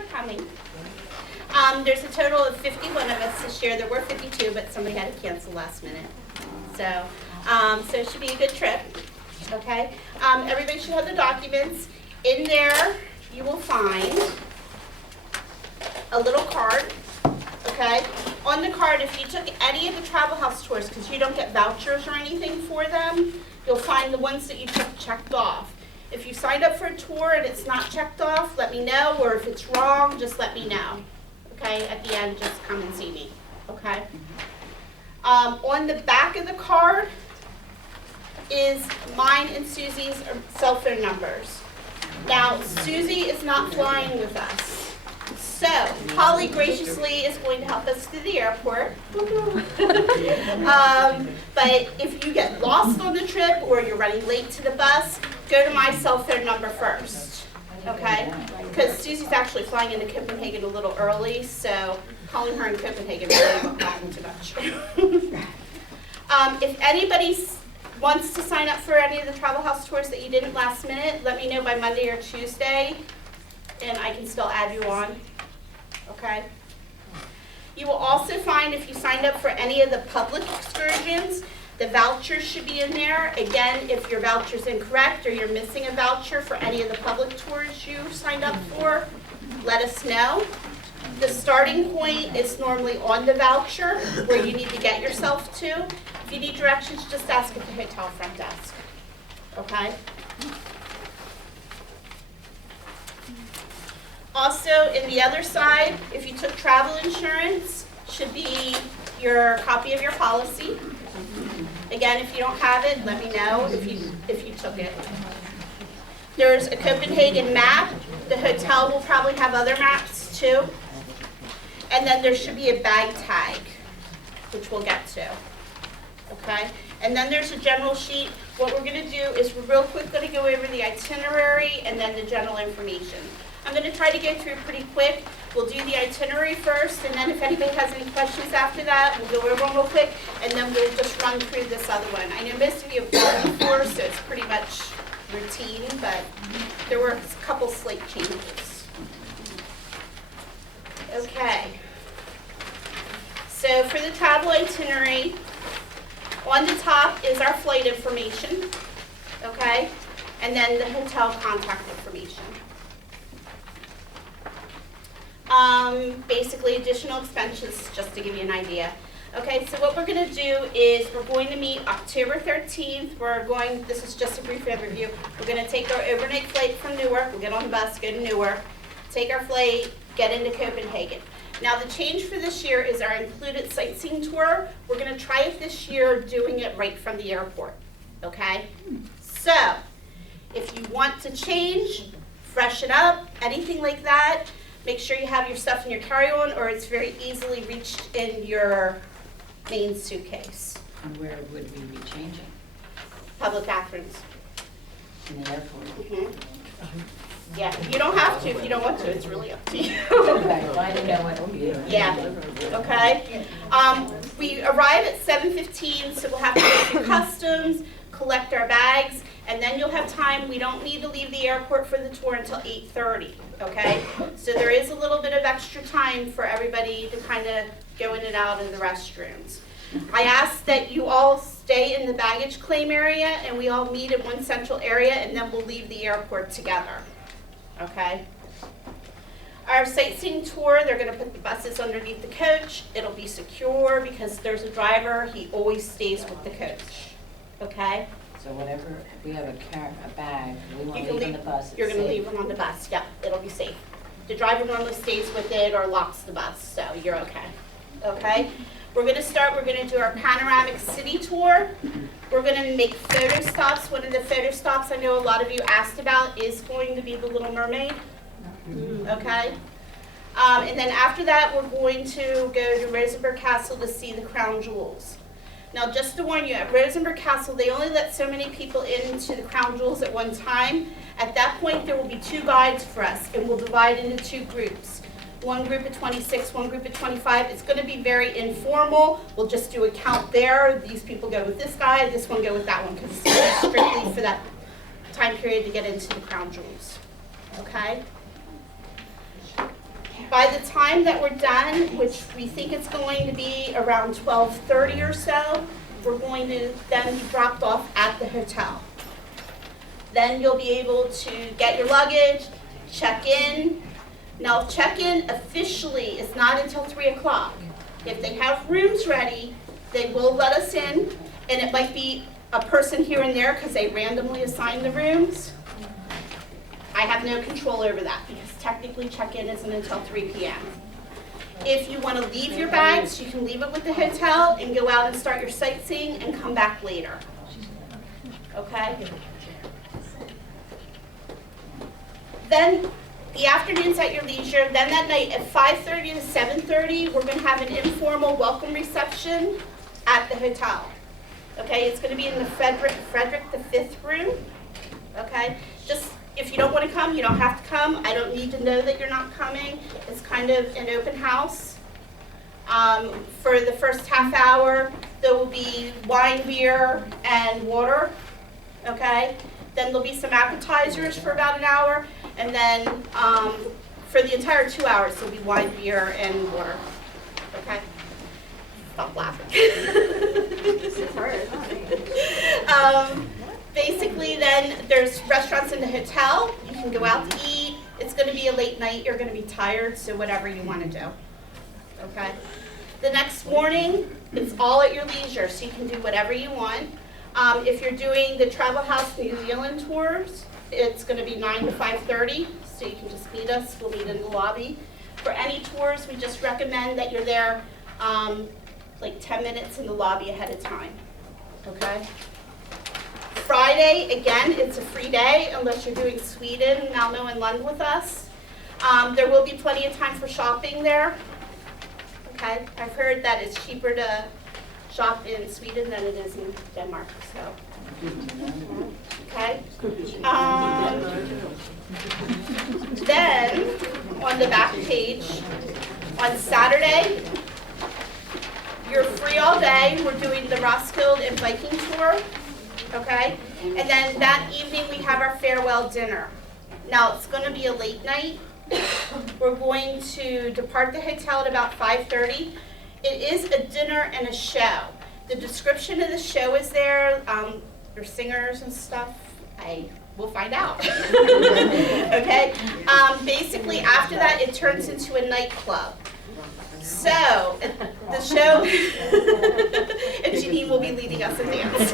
for coming. There's a total of 51 of us this year. There were 52, but somebody had to cancel last minute. So, so it should be a good trip. Okay. Everybody should have the documents. In there, you will find a little card. Okay. On the card, if you took any of the Travel House tours, because you don't get vouchers or anything for them, you'll find the ones that you took checked off. If you signed up for a tour and it's not checked off, let me know, or if it's wrong, just let me know. Okay, at the end, just come and see me. Okay. On the back of the card is mine and Susie's cell phone numbers. Now, Susie is not flying with us. So, Holly graciously is going to help us to the airport. But if you get lost on the trip or you're running late to the bus, go to my cell phone number first, okay? Because Susie's actually flying into Copenhagen a little early, so calling her in Copenhagen really won't happen too much. If anybody wants to sign up for any of the Travel House tours that you didn't last minute, let me know by Monday or Tuesday, and I can still add you on. Okay. You will also find if you signed up for any of the public excursions, the vouchers should be in there. Again, if your voucher is incorrect or you're missing a voucher for any of the public tours you signed up for, let us know. The starting point is normally on the voucher where you need to get yourself to. If you need directions, just ask at the hotel front desk. Okay? Also, in the other side, if you took travel insurance, should be your copy of your policy. Again, if you don't have it, let me know if you took it. There's a Copenhagen map. The hotel will probably have other maps too. And then there should be a bag tag, which we'll get to. Okay? And then there's a general sheet. What we're going to do is we're real quick going to go over the itinerary and then the general information. I'm going to try to go through pretty quick. We'll do the itinerary first, and then if anybody has any questions after that, we'll go over them real quick, and then we'll just run through this other one. I know most of you have done before, so it's pretty much routine, but there were a couple slight changes. Okay. So for the travel itinerary, on the top is our flight information, okay, and then the hotel contact information. Basically additional expenses, just to give you an idea. Okay, so what we're going to do is we're going to meet October 13th. This is just a brief overview. We're going to take our overnight flight from Newark. We'll get on the bus, go to Newark, take our flight, get into Copenhagen. Now the change for this year is our included sightseeing tour. We're going to try it this year doing it right from the airport. Okay? So, if you want to change, freshen up, anything like that, make sure you have your stuff in your carry-on or it's very easily reached in your main suitcase. And where would we be changing? Public bathrooms. In the airport? Mm-hmm. Yeah, you don't have to if you don't want to. It's really up to you. Right, well, I didn't know what would be. Yeah, okay. We arrive at 7:15, so we'll have to go through customs, collect our bags, and then you'll have time. We don't need to leave the airport for the tour until 8:30, okay? So there is a little bit of extra time for everybody to kind of go in and out of the restrooms. I ask that you all stay in the baggage claim area and we all meet in one central area and then we'll leave the airport together, okay? Our sightseeing tour, they're going to put the buses underneath the coach. It'll be secure because there's a driver. He always stays with the coach, okay? So whatever, if we have a bag, we want to leave on the bus. You're going to leave them on the bus. Yep, it'll be safe. The driver normally stays with it or locks the bus, so you're okay. Okay? We're going to start. We're going to do our panoramic city tour. We're going to make photo stops. One of the photo stops I know a lot of you asked about is going to be the Little Mermaid. Okay? And then after that, we're going to go to Rosenborg Castle to see the crown jewels. Now, just to warn you, at Rosenborg Castle, they only let so many people into the crown jewels at one time. At that point, there will be 2 guides for us, and we'll divide into 2 groups. One group of 26, one group of 25. It's going to be very informal. We'll just do a count there. These people go with this guy, this one go with that one, because it's strictly for that time period to get into the crown jewels. Okay? By the time that we're done, which we think it's going to be around 12:30 or so, we're going to then be dropped off at the hotel. Then you'll be able to get your luggage, check in. Now, check-in officially is not until 3 o'clock. If they have rooms ready, they will let us in, and it might be a person here and there because they randomly assign the rooms. I have no control over that because technically check-in isn't until 3 p.m. If you want to leave your bags, you can leave it with the hotel and go out and start your sightseeing and come back later. Okay? Then the afternoon's at your leisure. Then that night at 5:30 to 7:30, we're going to have an informal welcome reception at the hotel. Okay, it's going to be in the Frederick V room. Okay, just if you don't want to come, you don't have to come. I don't need to know that you're not coming. It's kind of an open house. For the first half hour, there will be wine, beer, and water. Okay, then there'll be some appetizers for about an hour, and then for the entire 2 hours, there'll be wine, beer, and water. Okay. Stop laughing. It's hard. Basically, then there's restaurants in the hotel. You can go out to eat. It's going to be a late night. You're going to be tired, so whatever you want to do. Okay. The next morning, it's all at your leisure, so you can do whatever you want. If you're doing the Travel House New Zealand tours, it's going to be 9 to 5:30, so you can just meet us. We'll meet in the lobby. For any tours, we just recommend that you're there like 10 minutes in the lobby ahead of time. Okay? Friday, again, it's a free day unless you're doing Sweden, Malmo, and Lund with us. There will be plenty of time for shopping there. Okay? I've heard that it's cheaper to shop in Sweden than it is in Denmark. So, okay. Then on the back page, on Saturday, you're free all day. We're doing the Roskilde and Viking tour. Okay? And then that evening we have our farewell dinner. Now it's going to be a late night. We're going to depart the hotel at about 5:30. It is a dinner and a show. The description of the show is there. There's singers and stuff. I will find out. Okay? Basically, after that, it turns into a nightclub. So, the show, and Janine will be leading us in dance.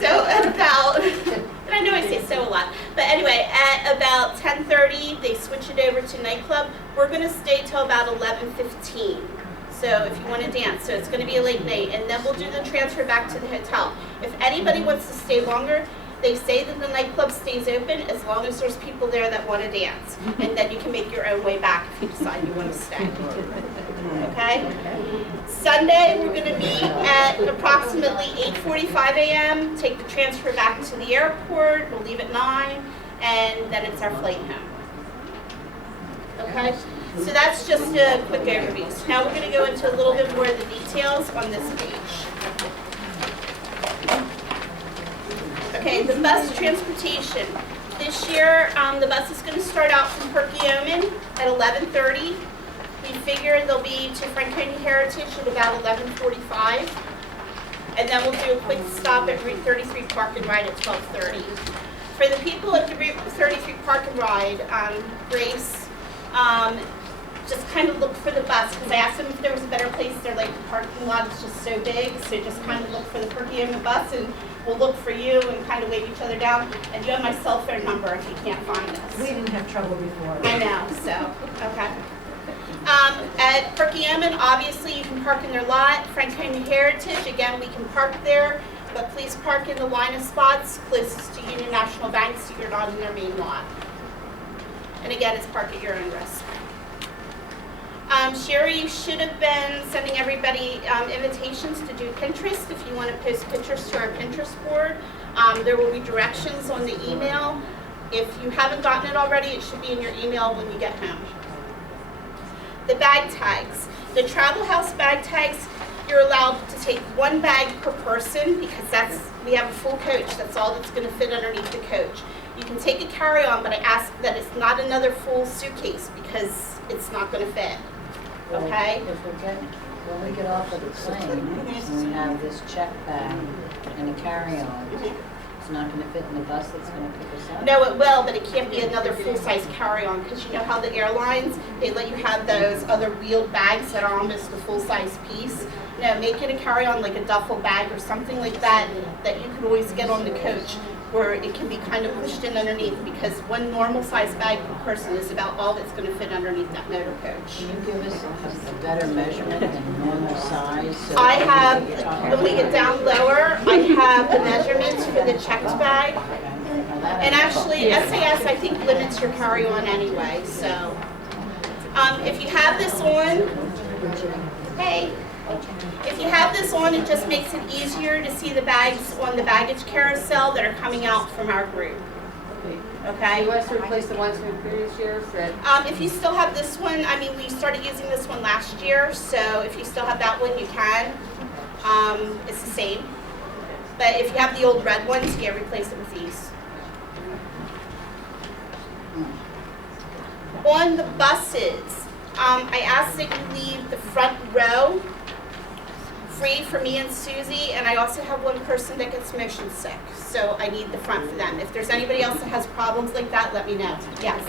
So at about, and I know I say so a lot, but anyway, at about 10:30, they switch it over to nightclub. We're going to stay till about 11:15. So if you want to dance, so it's going to be a late night, and then we'll do the transfer back to the hotel. If anybody wants to stay longer, they say that the nightclub stays open as long as there's people there that want to dance, and then you can make your own way back if you decide you want to stay. Okay? Sunday, we're going to meet at approximately 8:45 a.m., take the transfer back to the airport, we'll leave at 9, and then it's our flight home. Okay? So that's just a quick overview. So now we're going to go into a little bit more of the details on this page. Okay, the bus transportation. This year, the bus is going to start out from Copenhagen at 11:30. We figure they'll be to Franconia Heritage at about 11:45. And then we'll do a quick stop at Route 33 Park and Ride at 12:30. For the people at the Route 33 Park and Ride, Grace, just kind of look for the bus, because I asked them if there was a better place. They're like, the parking lot is just so big, so just kind of look for the Copenhagen bus, and we'll look for you and kind of wave each other down. And you have my cell phone number if you can't find us. We didn't have trouble before. I know, so, okay. At Copenhagen, obviously, you can park in their lot. Franconia Heritage, again, we can park there, but please park in the line of spots closest to Union National Bank so you're not in their main lot. And again, it's park at your own risk. Sherry, you should have been sending everybody invitations to do Pinterest if you want to post pictures to our Pinterest board. There will be directions on the email. If you haven't gotten it already, it should be in your email when you get home. The bag tags. The Travel House bag tags, you're allowed to take one bag per person because we have a full coach. That's all that's going to fit underneath the coach. You can take a carry-on, but I ask that it's not another full suitcase because it's not going to fit. Well, Okay? When we get off of the plane, and we have this check bag and a carry-on, it's not gonna fit in the bus that's gonna pick us up? No, it will, but it can't be another full-size carry-on because you know how the airlines, they let you have those other wheeled bags that are almost a full-size piece. No, make it a carry-on like a duffel bag or something like that that you can always get on the coach where it can be kind of pushed in underneath because one normal-sized bag per person is about all that's going to fit underneath that motor coach. Can you give us a better measurement than normal size? So I have, you're talking when we get down lower, I have the measurements for the checked bag. And actually, SAS, I think, limits your carry-on anyway, so. If you have this on, hey, if you have this on, it just makes it easier to see the bags on the baggage carousel that are coming out from our group. Okay? You want us to replace the ones from previous years that? If you still have this one, I mean, we started using this one last year, so if you still have that one, you can. It's the same. But if you have the old red ones, you can replace it with these. On the buses, I asked that you leave the front row free for me and Susie, and I also have one person that gets motion sick, so I need the front for them. If there's anybody else that has problems like that, let me know. Yes.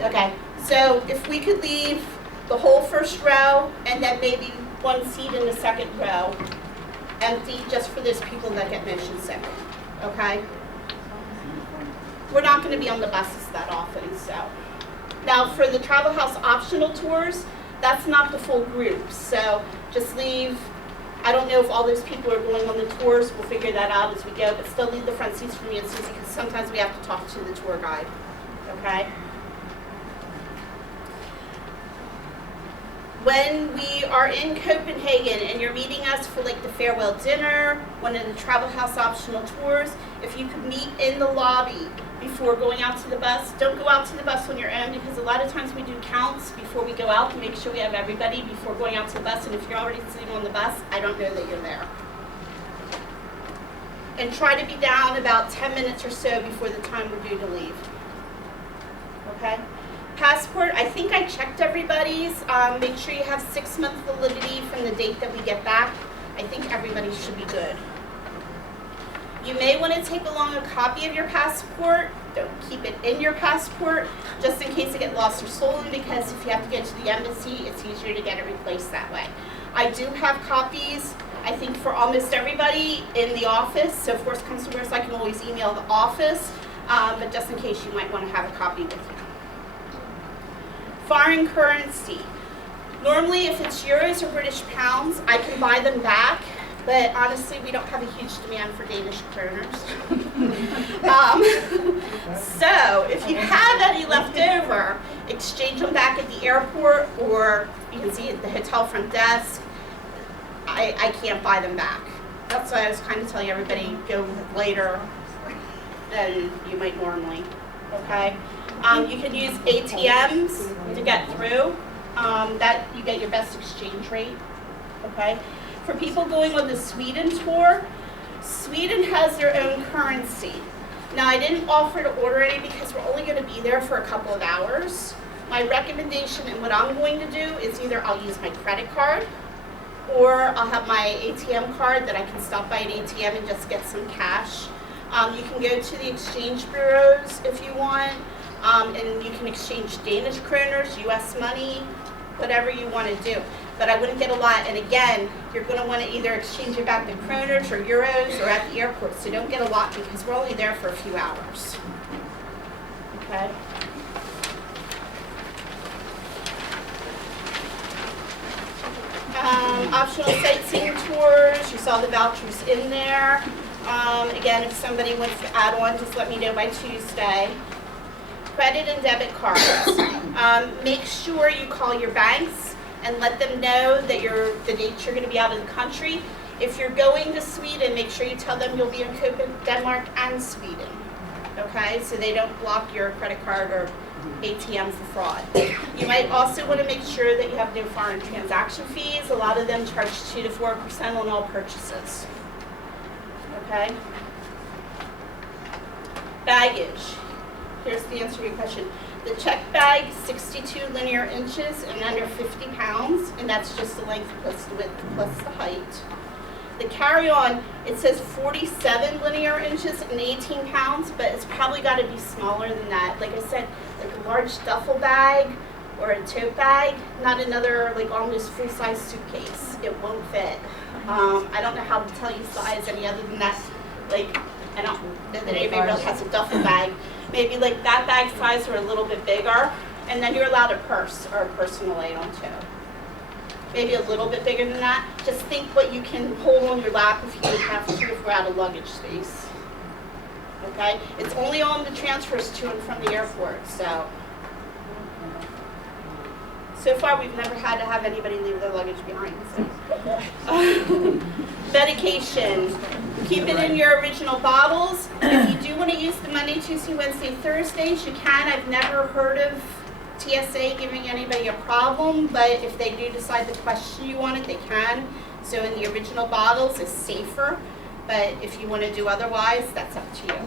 Okay, so if we could leave the whole first row and then maybe one seat in the second row empty just for those people that get motion sick, okay? We're not going to be on the buses that often, so. Now for the Travel House optional tours, that's not the full group, so just leave, I don't know if all those people are going on the tours, we'll figure that out as we go, but still leave the front seats for me and Susie because sometimes we have to talk to the tour guide, okay? When we are in Copenhagen and you're meeting us for like the farewell dinner, one of the Travel House optional tours, if you could meet in the lobby before going out to the bus, don't go out to the bus on your own because a lot of times we do counts before we go out to make sure we have everybody before going out to the bus, and if you're already sitting on the bus, I don't know that you're there. And try to be down about 10 minutes or so before the time we're due to leave. Okay? Passport, I think I checked everybody's. Make sure you have 6-month validity from the date that we get back. I think everybody should be good. You may want to take along a copy of your passport. Don't keep it in your passport, just in case it gets lost or stolen, because if you have to get to the embassy, it's easier to get it replaced that way. I do have copies, I think, for almost everybody in the office, so if worst comes to worst, I can always email the office, but just in case, you might want to have a copy with you. Foreign currency. Normally, if it's euros or British pounds, I can buy them back. But honestly, we don't have a huge demand for Danish kroners. So if you have any left over, exchange them back at the airport, or you can see at the hotel front desk. I can't buy them back. That's why I was kind of telling everybody, go later than you might normally, okay? You can use ATMs to get through. That you get your best exchange rate, okay? For people going on the Sweden tour, Sweden has their own currency. Now, I didn't offer to order any because we're only going to be there for a couple of hours. My recommendation and what I'm going to do is either I'll use my credit card or I'll have my ATM card that I can stop by an ATM and just get some cash. You can go to the exchange bureaus if you want, and you can exchange Danish kroners, US money, whatever you want to do. But I wouldn't get a lot, and again, you're going to want to either exchange it back to kroners or euros or at the airport, so don't get a lot because we're only there for a few hours. Okay? Optional sightseeing tours, you saw the vouchers in there. Again, if somebody wants to add on, just let me know by Tuesday. Credit and debit cards. Make sure you call your banks and let them know that the dates you're going to be out of the country. If you're going to Sweden, make sure you tell them you'll be in Copenhagen, Denmark, and Sweden. Okay, so they don't block your credit card or ATM for fraud. You might also want to make sure that you have no foreign transaction fees. A lot of them charge 2 to 4% on all purchases. Okay. Baggage. Here's the answer to your question. The check bag, 62 linear inches and under 50 pounds, and that's just the length plus the width plus the height. The carry-on, it says 47 linear inches and 18 pounds, but it's probably got to be smaller than that. Like I said, like a large duffel bag or a tote bag, not another like almost full-size suitcase. It won't fit. I don't know how to tell you size any other than that. Like, I don't know that anybody really has a duffel bag. Maybe like that bag size or a little bit bigger, and then you're allowed a purse or a personal item too. Maybe a little bit bigger than that. Just think what you can hold on your lap if you have to, if we're out of luggage space. Okay? It's only on the transfers to and from the airport, so. So far, we've never had to have anybody leave their luggage behind. So. Medication. Keep it in your original bottles. If you do want to use the Monday, Tuesday, Wednesday, Thursdays, you can. I've never heard of TSA giving anybody a problem, but if they do decide to question you on it, they can. So in the original bottles, it's safer, but if you want to do otherwise, that's up to you.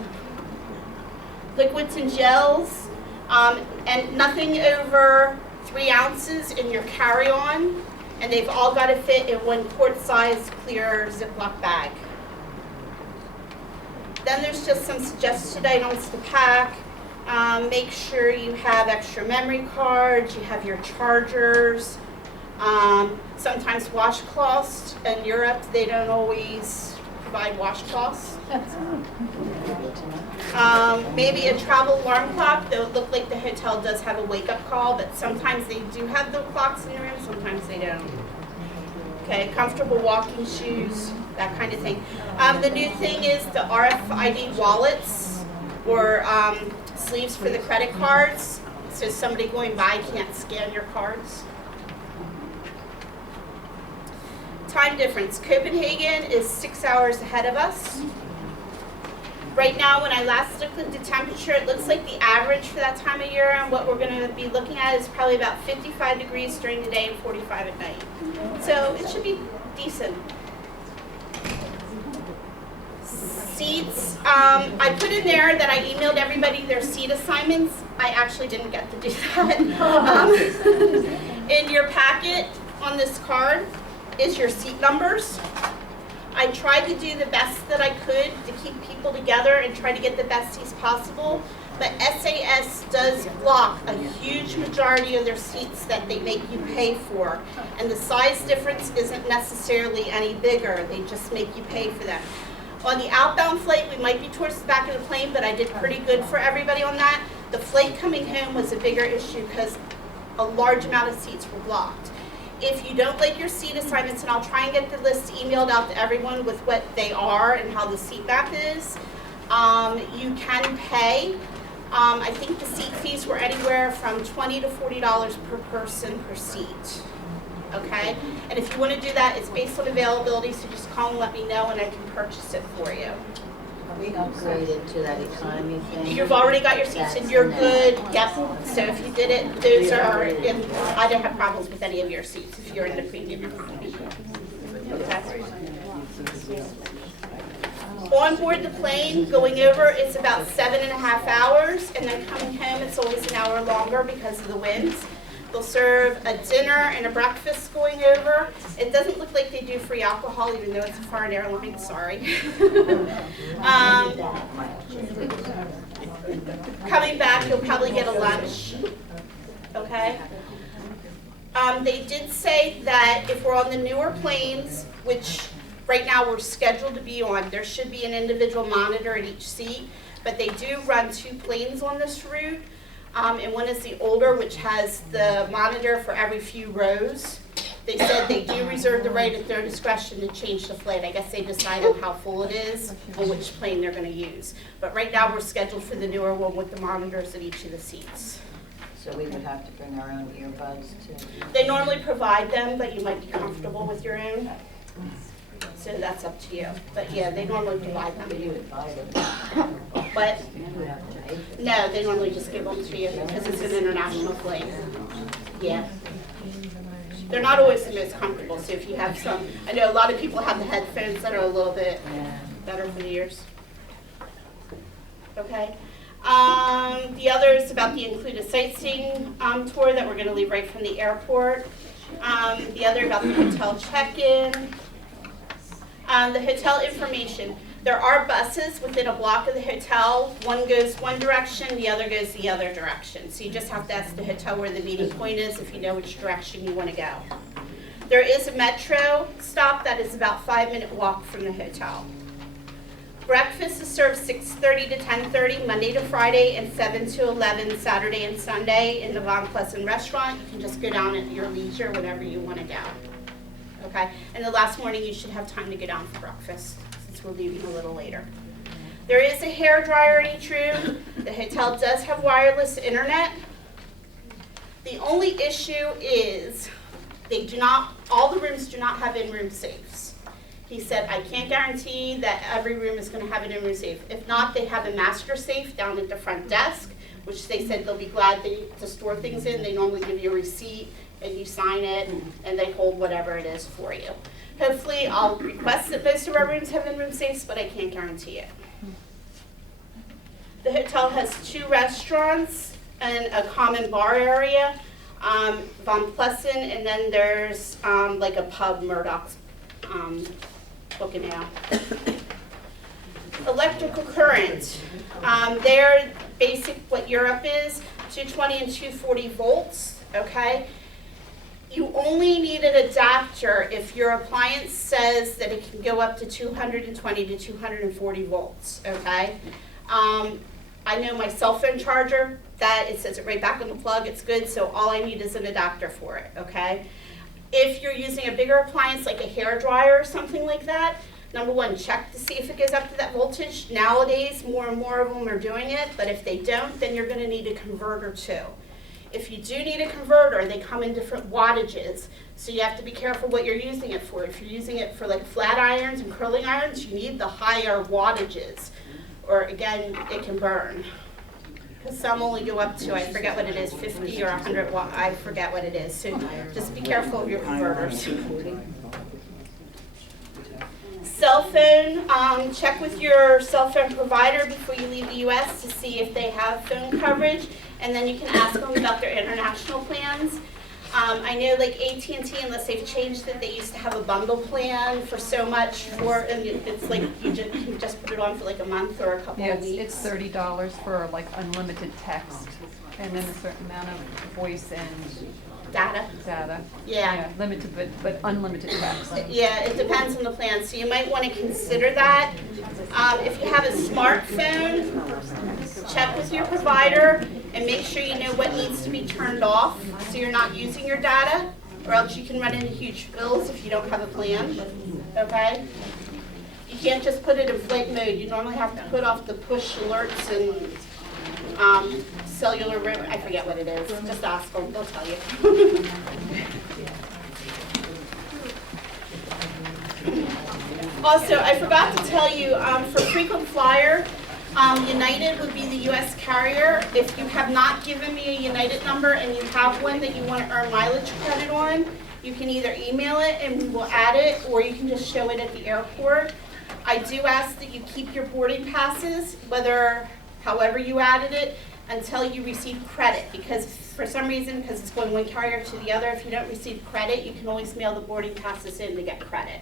Liquids and gels, and nothing over 3 ounces in your carry-on, and they've all got to fit in 1 quart-sized clear Ziploc bag. Then there's just some suggested items to pack. Make sure you have extra memory cards, you have your chargers, sometimes washcloths. In Europe, they don't always provide washcloths. Maybe a travel alarm clock, though it looked like the hotel does have a wake-up call, but sometimes they do have the clocks in the room, sometimes they don't. Okay, comfortable walking shoes, that kind of thing. The new thing is the RFID wallets, or sleeves for the credit cards, so somebody going by can't scan your cards. Time difference. Copenhagen is 6 hours ahead of us. Right now, when I last looked at the temperature, it looks like the average for that time of year, and what we're going to be looking at is probably about 55 degrees during the day and 45 at night. So it should be decent. Seats, I put in there that I emailed everybody their seat assignments. I actually didn't get to do that. In your packet on this card is your seat numbers. I tried to do the best that I could to keep people together and try to get the best seats possible, but SAS does block a huge majority of their seats that they make you pay for, and the size difference isn't necessarily any bigger. They just make you pay for them. On the outbound flight, we might be towards the back of the plane, but I did pretty good for everybody on that. The flight coming home was a bigger issue because a large amount of seats were blocked. If you don't like your seat assignments, and I'll try and get the list emailed out to everyone with what they are and how the seat map is, you can pay. I think the seat fees were anywhere from $20 to $40 per person per seat. Okay? And if you want to do that, it's based on availability, so just call and let me know and I can purchase it for you. Are we upgraded to that economy thing? You've already got your seats and you're good. Yep. So if you did it, those are, I don't have problems with any of your seats if you're in the premium economy. Okay. On board the plane, going over, it's about 7.5 hours, and then coming home, it's always an hour longer because of the winds. They'll serve a dinner and a breakfast going over. It doesn't look like they do free alcohol, even though it's a foreign airline, sorry. Coming back, you'll probably get a lunch, okay? They did say that if we're on the newer planes, which right now we're scheduled to be on, there should be an individual monitor at each seat, but they do run 2 planes on this route. And one is the older, which has the monitor for every few rows. They said they do reserve the right at their discretion to change the flight. I guess they decide on how full it is and which plane they're going to use. But right now we're scheduled for the newer one with the monitors at each of the seats. So we would have to bring our own earbuds to... They normally provide them, but you might be comfortable with your own. So that's up to you. But yeah, they normally provide them. You would buy them. But You would have to pay for them. no, they normally just give them to you because it's an international plane. Yeah. They're not always the most comfortable, so if you have some, I know a lot of people have the headphones that are a little bit better for the ears. okay? The other is about the included sightseeing tour that we're going to leave right from the airport. The other about the hotel check-in. The hotel information. There are buses within a block of the hotel. One goes one direction, the other goes the other direction. So you just have to ask the hotel where the meeting point is if you know which direction you want to go. There is a metro stop that is about 5-minute walk from the hotel. Breakfast is served 6:30 to 10:30, Monday to Friday, and 7 to 11, Saturday and Sunday in the Von Pleasant restaurant. You can just go down at your leisure whenever you want to go. Okay? And the last morning you should have time to go down for breakfast, since we're leaving a little later. There is a hairdryer in each room. The hotel does have wireless internet. The only issue is they do not, all the rooms do not have in-room safes. He said, I can't guarantee that every room is going to have an in-room safe. If not, they have a master safe down at the front desk, which they said they'll be glad to store things in. They normally give you a receipt and you sign it and they hold whatever it is for you. Hopefully, I'll request that most of our rooms have in-room safes, but I can't guarantee it. The hotel has 2 restaurants and a common bar area, Von Pleasant, and then there's like a pub, Murdoch's Booking Now. Electrical current. They're basic what Europe is, 220 and 240 volts, okay? You only need an adapter if your appliance says that it can go up to 220 to 240 volts, okay? I know my cell phone charger, that it says it right back on the plug, it's good, so all I need is an adapter for it, okay? If you're using a bigger appliance like a hairdryer or something like that, number one, check to see if it goes up to that voltage. Nowadays, more and more of them are doing it, but if they don't, then you're gonna need a converter too. If you do need a converter, they come in different wattages, so you have to be careful what you're using it for. If you're using it for like flat irons and curling irons, you need the higher wattages, or again, it can burn. Because some only go up to, I forget what it is, 50 or 100 watt, I forget what it is. So just be careful of your converters. Cell phone, check with your cell phone provider before you leave the U.S. to see if they have phone coverage, and then you can ask them about their international plans. I know like AT&T, unless they've changed it, they used to have a bundle plan for so much for, and it's like you just put it on for like a month or a couple of weeks. It's $30 for like unlimited text, and then a certain amount of voice and Data. Yeah. Limited, but unlimited text. Yeah, it depends on the plan, so you might want to consider that. If you have a smartphone, check with your provider and make sure you know what needs to be turned off so you're not using your data, or else you can run into huge bills if you don't have a plan, okay? You can't just put it in flight mode. You normally have to put off the push alerts and cellular, I forget what it is. Just ask them, they'll tell you. Also, I forgot to tell you, for frequent flyer, United would be the U.S. carrier. If you have not given me a United number and you have one that you want to earn mileage credit on, you can either email it and we will add it, or you can just show it at the airport. I do ask that you keep your boarding passes, however you added it, until you receive credit, because for some reason, because it's going one carrier to the other, if you don't receive credit, you can always mail the boarding passes in to get credit.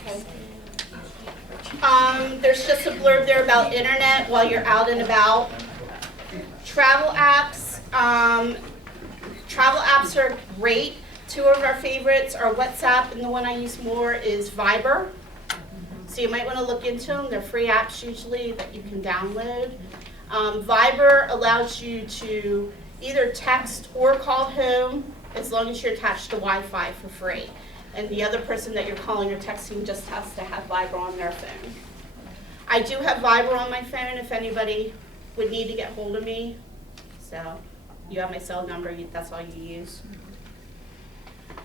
Okay. There's just a blurb there about internet while you're out and about. Travel apps. Travel apps are great. 2 of our favorites are WhatsApp, and the one I use more is Viber. So you might want to look into them. They're free apps usually that you can download. Viber allows you to either text or call home as long as you're attached to Wi-Fi for free. And the other person that you're calling or texting just has to have Viber on their phone. I do have Viber on my phone if anybody would need to get hold of me. So you have my cell number, that's all you use.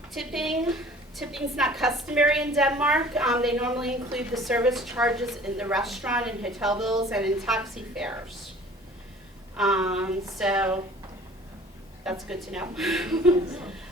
Tipping. Tipping's not customary in Denmark. They normally include the service charges in the restaurant and hotel bills and in taxi fares. So That's good to know.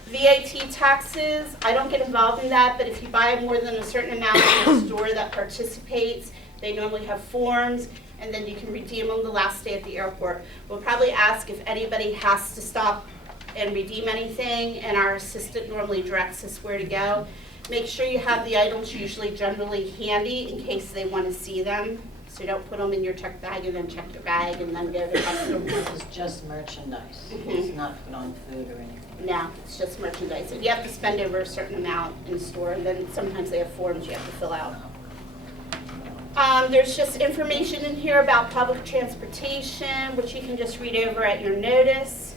VAT taxes, I don't get involved in that, but if you buy more than a certain amount in a store that participates, they normally have forms, and then you can redeem them the last day at the airport. We'll probably ask if anybody has to stop and redeem anything, and our assistant normally directs us where to go. Make sure you have the items usually generally handy in case they want to see them. So don't put them in your check bag and then check your bag and then go to customs. This is just merchandise. It's not put on food or anything. No, it's just merchandise. And you have to spend over a certain amount in the store, and then sometimes they have forms you have to fill out. There's just information in here about public transportation, which you can just read over at your notice.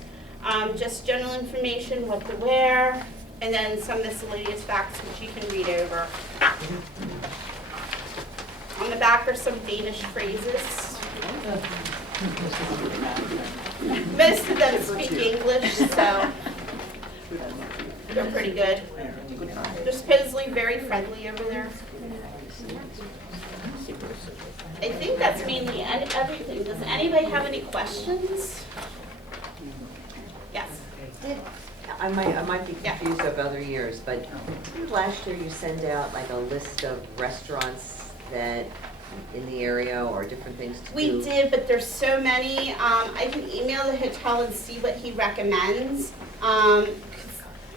Just general information, what to wear, and then some miscellaneous facts which you can read over. On the back are some Danish phrases. Most of them speak English, so they're pretty good. They're supposedly very friendly over there. I think that's mainly everything. Does anybody have any questions? Yes. I might be Yeah. confused of other years, but didn't last year you send out like a list of restaurants that in the area or different things to do? We did, but there's so many. I can email the hotel and see what he recommends.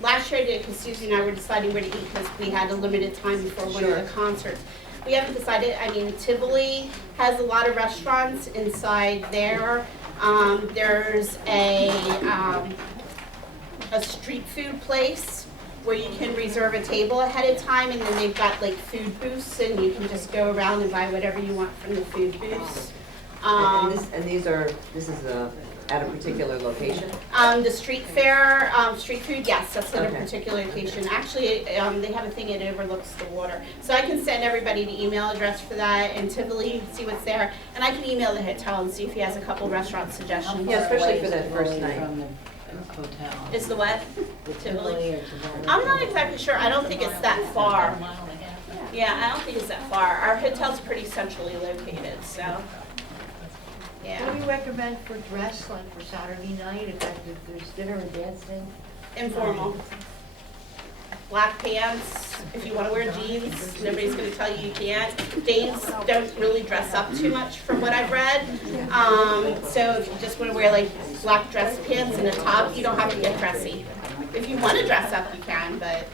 Last year I did because Susie and I were deciding where to eat because we had a limited time before one of the concerts. We haven't decided. I mean, Tivoli has a lot of restaurants inside there. There's a street food place where you can reserve a table ahead of time, and then they've got like food booths, and you can just go around and buy whatever you want from the food booths. This is at a particular location? The street fair, street food, yes, that's at a Okay. particular location. Actually, they have a thing that overlooks the water. So I can send everybody the email address for that and Tivoli, see what's there. And I can email the hotel and see if he has a couple restaurant suggestions. Yeah, especially for that first night. From the hotel. Is the what? The Tivoli? Tivoli or Tivoli? I'm not exactly sure. I don't think it's that far. Yeah, I don't think it's that far. Our hotel's pretty centrally located, so, What yeah. do you recommend for dress, like for Saturday night, if there's dinner and dancing? Informal. Black pants, if you want to wear jeans, nobody's going to tell you you can't. Danes don't really dress up too much from what I've read. So if you just want to wear like black dress pants and a top, you don't have to get dressy. If you want to dress up, you can, but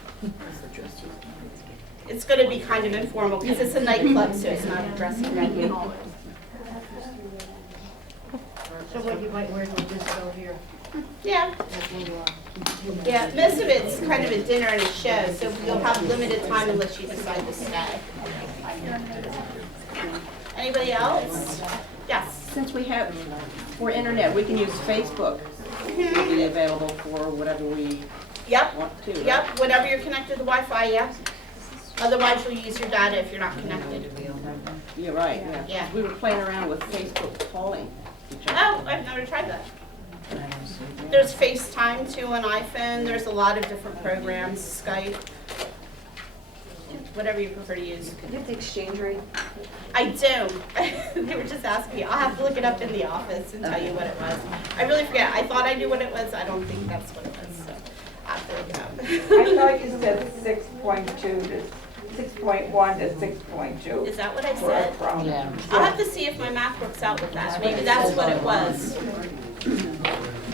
it's going to be kind of informal because it's a nightclub, so it's not a dressy venue. So what you might wear to a disco here? Yeah. Yeah, most of it's kind of a dinner and a show, so you'll have limited time unless you decide to stay. Anybody else? Yes. Since we have, for internet, we can use Facebook. It'll be available for whatever we Yep, want to. right? yep, whenever you're connected to Wi-Fi, yeah. Otherwise, you'll use your data if you're not connected. You're right, yeah. Yeah. We were playing around with Facebook calling each other. Oh, I've never tried that. There's FaceTime too on iPhone. There's a lot of different programs, Skype, whatever you prefer to use. Do you have the exchange rate? I don't. They were just asking me. I'll have to look it up in the office and tell you what it was. I really forget. I thought I knew what it was. I don't think that's what it was, so I'll have to look it up. I thought you said 6.2 to 6.1 to 6.2. Is that what I for said? a crown. Yeah. I'll have to see if my math works out with that. Maybe that's what it was.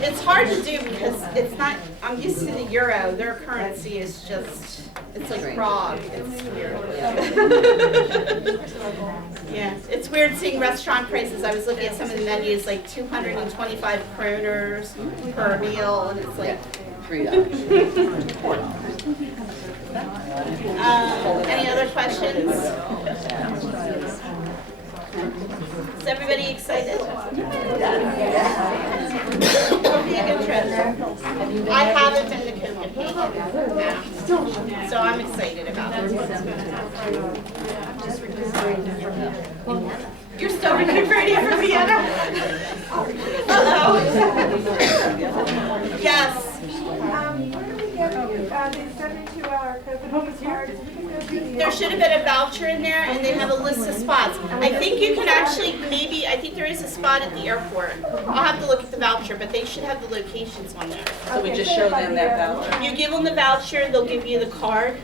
It's hard to do because it's not, I'm used to the euro. Their currency is just, it's like Prague. It's weird. Yeah, it's weird seeing restaurant prices. I was looking at some of the menus, like 225 kroners per meal, and it's like, $3. any other questions? Is everybody excited? It'll be a good trip. I haven't been to Copenhagen, no. So I'm excited about it. You're still recuperating from Vienna? Uh-oh. Yes. Where do we get the 72-hour COVID cards? They're there should have been a voucher in there, and they have a list of spots. I think you can actually, maybe, I think there is a spot at the airport. I'll have to look at the voucher, but they should have the locations on there. So we just show them that voucher? You give them the voucher, they'll give you the card.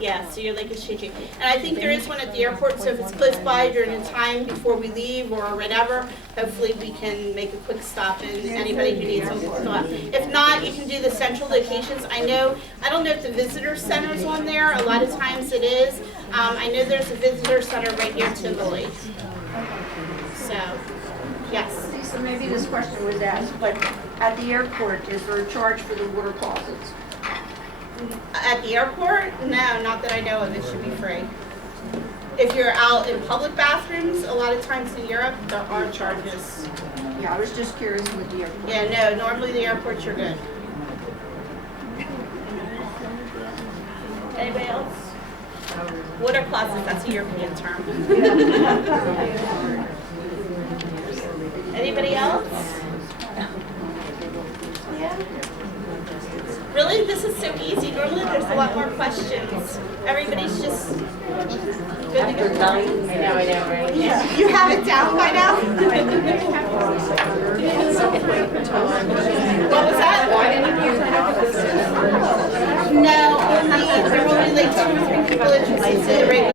Yeah, so you're like exchanging. And I think there is one at the airport, so if it's close by during the time before we leave or whatever, hopefully we can make a quick stop and anybody who needs them will go up. If not, you can do the central locations. I don't know if the visitor center's on there. A lot of times it is. I know there's a visitor center right here in Tivoli. So, yes. Lisa, maybe this question was asked, but at the airport, is there a charge for the water closets? At the airport? No, not that I know of. It should be free. If you're out in public bathrooms, a lot of times in Europe, there are charges. Yeah, I was just curious with the airport. Yeah, no, normally the airports you're good. Anybody else? Water closets, that's a European term. Anybody else? Yeah? Really? This is so easy. Normally there's a lot more questions. Everybody's just good to After go. 9, I know, right? Yeah. You have it down by now? What was that? No, only, there were only like 2 or 3 people interested in the regular.